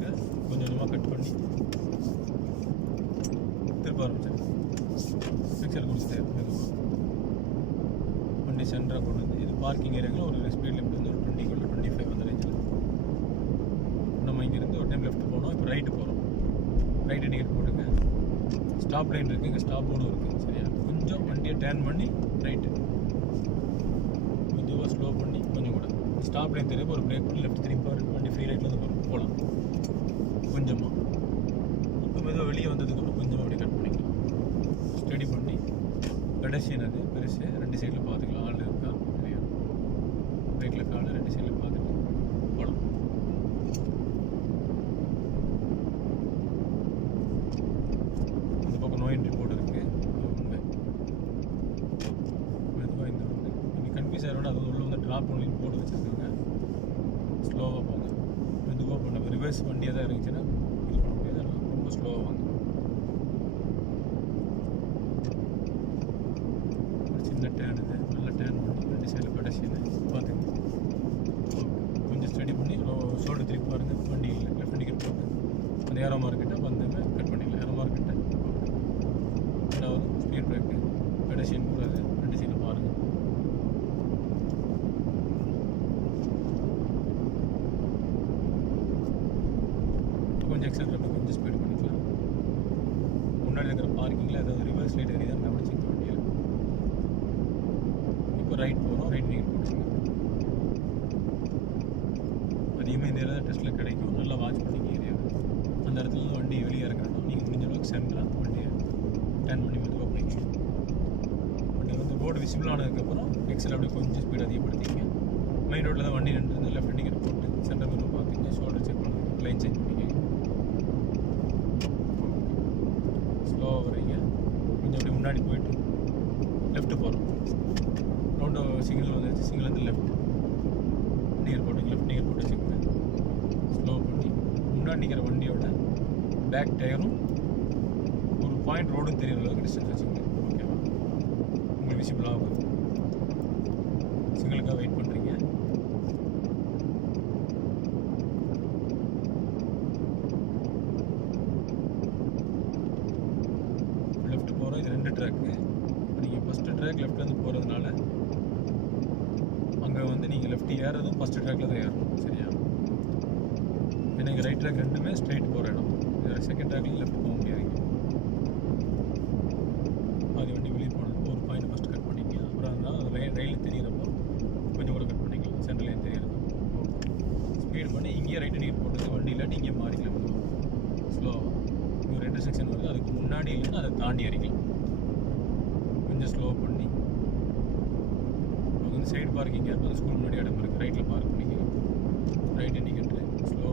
பாருங்கள். கொஞ்சம் கொஞ்சமாக கட் பண்ணி திருப்ப ஆரம்பிச்சேன். சிக்ஸர் கொடுத்துட்டேன். வண்டி சென்டராக கொண்டு வந்து இது பார்க்கிங் ஏரியாவில் ஒரு ஸ்பீட் லிமிட் வந்து ஒரு 20-25 அந்த ரேஞ்சில். நம்ம இங்கேருந்து ஒரு டைம் லெஃப்ட் போனோம். இப்போ ரைட்டு போகிறோம். ரைட் இண்டிகேட் போட்டுங்க. ஸ்டாப் லைன் இருக்குது, இங்கே ஸ்டாப் போர்டும் இருக்குது. சரியா? கொஞ்சம் வண்டியை டேர்ன் பண்ணி ரைட்டு மெதுவாக ஸ்லோ பண்ணி கொஞ்சம் கூட ஸ்டாப் லைன் தெரியும். ஒரு பிரேக் பண்ணி லெஃப்ட் திரும்பி பாரு. வண்டி ஃப்ரீ ரைட்டில் வந்து வரும். போகலாம் கொஞ்சமாக. இப்போ மெதுவாக வெளியே வந்ததுக்கப்புறம் கொஞ்சமாக அப்படியே கட் பண்ணிக்கலாம். ஸ்டடி பண்ணி கடைசியன் அது பெருசு 2 சைடில் பார்த்துக்கலாம். ஆள் இருக்கா இல்லையா? பிரேக்கில் காலை 2 சைடில் பார்த்துட்டு போகலாம். அந்த பக்கம் நோ என்ட்ரி போர்டு இருக்குது. உண்மை மெதுவாக இந்த வந்து நீங்கள் கன்ஃபியூஸ் ஆகிற அது உள்ள வந்து ட்ராப் ஒன்லி போர்டு வச்சுருக்காங்க. ஸ்லோவாக போங்க. மெதுவாக பண்ண ரிவர்ஸ் வண்டியாக தான் இருந்துச்சுன்னா இது பண்ண முடியாது. ரொம்ப ஸ்லோவாக வாங்க. ஒரு சின்ன டேன் இது நல்லா டேன் பண்ணி 2 சைடில் கடைசியில் பார்த்துங்க. கொஞ்சம் ஸ்டடி பண்ணி ஷோல்டர் திருப்பி பாருங்கள். வண்டி இல்லை லெஃப்ட் இண்டிகேட் போட்டு அந்த ஏரோ மார்க்கிட்ட வந்தமே கட் பண்ணிக்கலாம். ஏரோ மார்க்கிட்ட ரெண்டாவது ஸ்பீட் பிரேக்கு கடைசின்னு கூடாது. 2 சைடில் பாருங்கள். கொஞ்சம் எக்ஸல் கொஞ்சம் ஸ்பீட் பண்ணிக்கலாம். முன்னாடி இருக்கிற பார்க்கிங்கில் ஏதாவது ரிவர்ஸ் லைட் எரியுதான் கவனிச்சிங்க வண்டியில். இப்போ ரைட் போகிறோம். ரைட் நீங்கள் போட்டுங்க. அதிகமாக இந்த ஏரியா டெஸ்ட்டில் கிடைக்கும். நல்லா வாட்ச் பண்ணிங்க ஏரியா. அந்த இடத்துல வண்டி வெளியே இறங்கணும். நீங்கள் முடிஞ்ச அளவுக்கு சென்டராக வண்டியை டர்ன் பண்ணி மெதுவாக பிடிக்கும். வண்டி வந்து ரோடு விசிபிள் ஆனதுக்கப்புறம் எக்ஸல் அப்படியே கொஞ்சம் ஸ்பீட் அதிகப்படுத்திங்க. மெயின் ரோட்டில் தான் வண்டி நின்று லெஃப்ட் இண்டிகேட் போட்டு சென்டர் மெதுவாக பார்த்துங்க. ஷோல்டர் செக் பண்ணுங்க. லைன் சேஞ்ச் பண்ணிங்க. ஸ்லோவாக வரீங்க. கொஞ்சம் அப்படியே முன்னாடி போயிட்டு லெஃப்ட்டு போகிறோம். ரவுண்டு சிக்னல் வந்துருச்சு. சிக்னல் வந்து லெஃப்ட் நீர் போட்டு லெஃப்ட் நீர் போட்டு வச்சுக்கோங்க. ஸ்லோ பண்ணி முன்னாடி நிற்கிற வண்டியோட பேக் டயரும் ஒரு பாயிண்ட் ரோடும் தெரியுற அளவுக்கு டிஸ்டன்ஸ் வச்சுக்கோங்க. ஓகேவா? உங்களுக்கு விசிபிள் ஆகும். சிக்னலுக்காக வெயிட் பண்ணுறீங்க. லெஃப்ட் போகிறோம். இது 2 ட்ராக்கு. நீங்கள் ஃபஸ்ட்டு ட்ராக் லெஃப்ட்லேருந்து போகிறதுனால அங்கே வந்து நீங்கள் லெஃப்ட் ஏறதும் ஃபஸ்ட்டு ட்ராக்கில் தான் ஏறணும். சரியா? ஏன்னா இங்கே ரைட் ட்ராக் ரெண்டுமே ஸ்ட்ரைட் போகிற இடம். செகண்ட் ட்ராக்கில் லெஃப்ட் போக முடியாதுங்க. அது வண்டி வெளியே போனது ஒரு பாயிண்ட் ஃபஸ்ட்டு கட் பண்ணிங்க. அப்புறம் அதனால் அது ரயில் தெரிகிறப்போ கொஞ்சம் கூட கட் பண்ணிக்கலாம். சென்ட்ரல் லைன் தெரிகிறப்போ ஸ்பீடு பண்ணி இங்கேயே ரைட்டு நீர் போட்டது வண்டி இல்லாட்டி இங்கே மாறிக்கலாம். ஸ்லோவாக இங்கே ஒரு இன்டர்செக்ஷன் வருது. அதுக்கு முன்னாடி இல்லைன்னா அதை தாண்டி இறக்கலாம். கொஞ்சம் ஸ்லோ பண்ணி வந்து சைடு பார்க்கிங்க. அந்த ஸ்கூல் முன்னாடி இடம் இருக்குது. ரைட்டில் பார்க் பண்ணிக்க. Right indicator slow